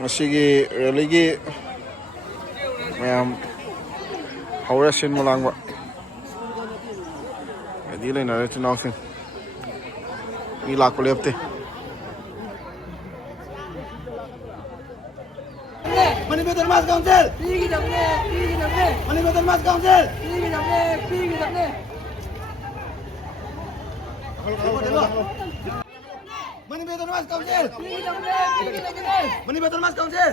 ꯉꯁꯤꯒꯤ ꯔꯦꯂꯤꯒꯤ ꯃꯌꯥꯝ ꯍꯧꯔꯦ ꯁꯤꯟꯕ ꯂꯥꯡꯕ ꯔꯦꯗꯤ ꯂꯩꯅꯔꯦ ꯏꯆꯤꯜ ꯏꯅꯥꯎꯁꯤꯡ ꯃꯤ ꯂꯥꯛꯄ ꯂꯦꯞꯇꯦ Manipur Dharmas Council! Manipur Dharmas Council! Manipur Dharmas Council! Manipur Dharmas Council!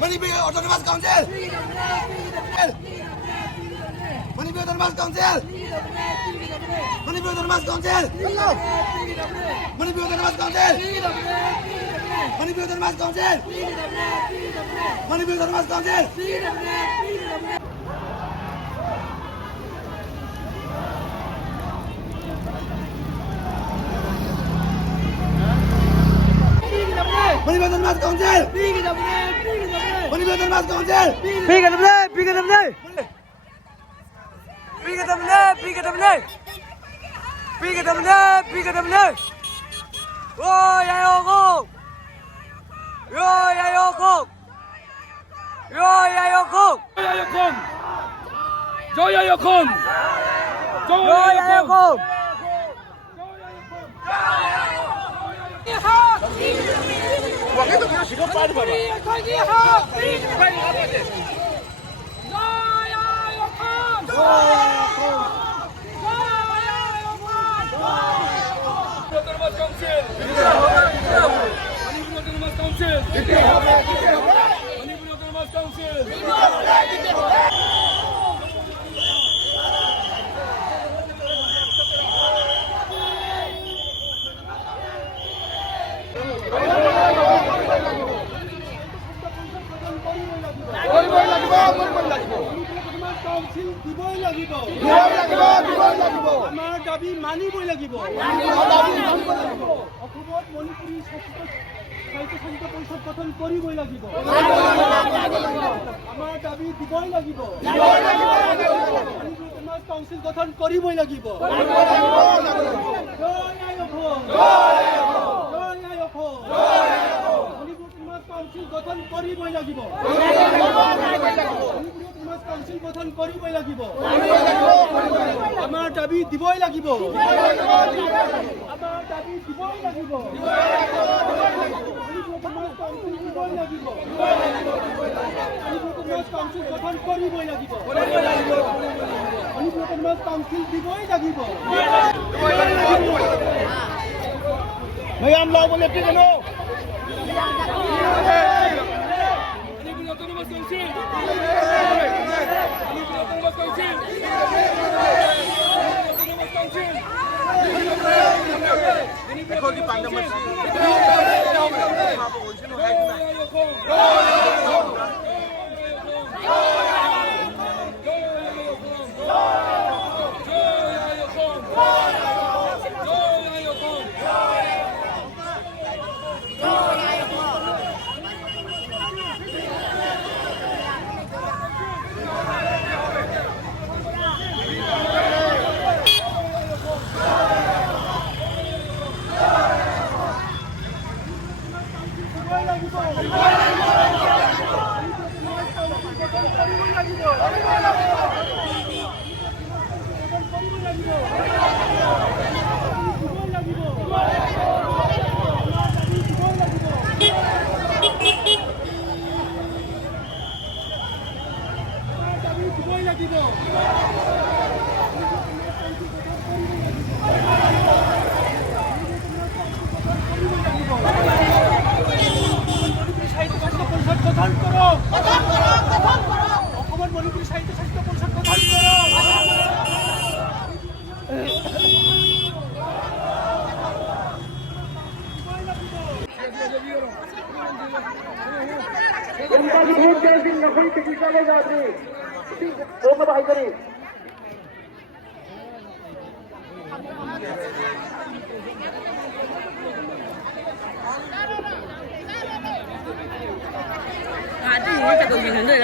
Manipur Autonomous Council! Manipur Autonomous Council! Manipur Autonomous Council! Manipur Autonomous Council! Manipur Autonomous Council! Manipur Autonomous Council! Manipur Autonomous Council! Manipur Autonomous Council! আমাৰ দাবী মানিবই লাগিব অসমত মণিপুৰী সাহিত্য পৰিষদ গঠন কৰিবই লাগিব আমাৰ দাবী দিবই লাগিব কাউন্সিল গঠন কৰিবই লাগিব কাউন্সিল গঠন কৰিবই লাগিব কাউন্সিল গঠন কৰিবই লাগিব আমাৰ দাবী দিবই লাগিব আমাৰ দাবী দিবই লাগিব কাউন্সিল গঠন কৰিবই লাগিব কাউন্সিল দিবই লাগিব Mayam law boleh pergi no. Ekor di pandang masih.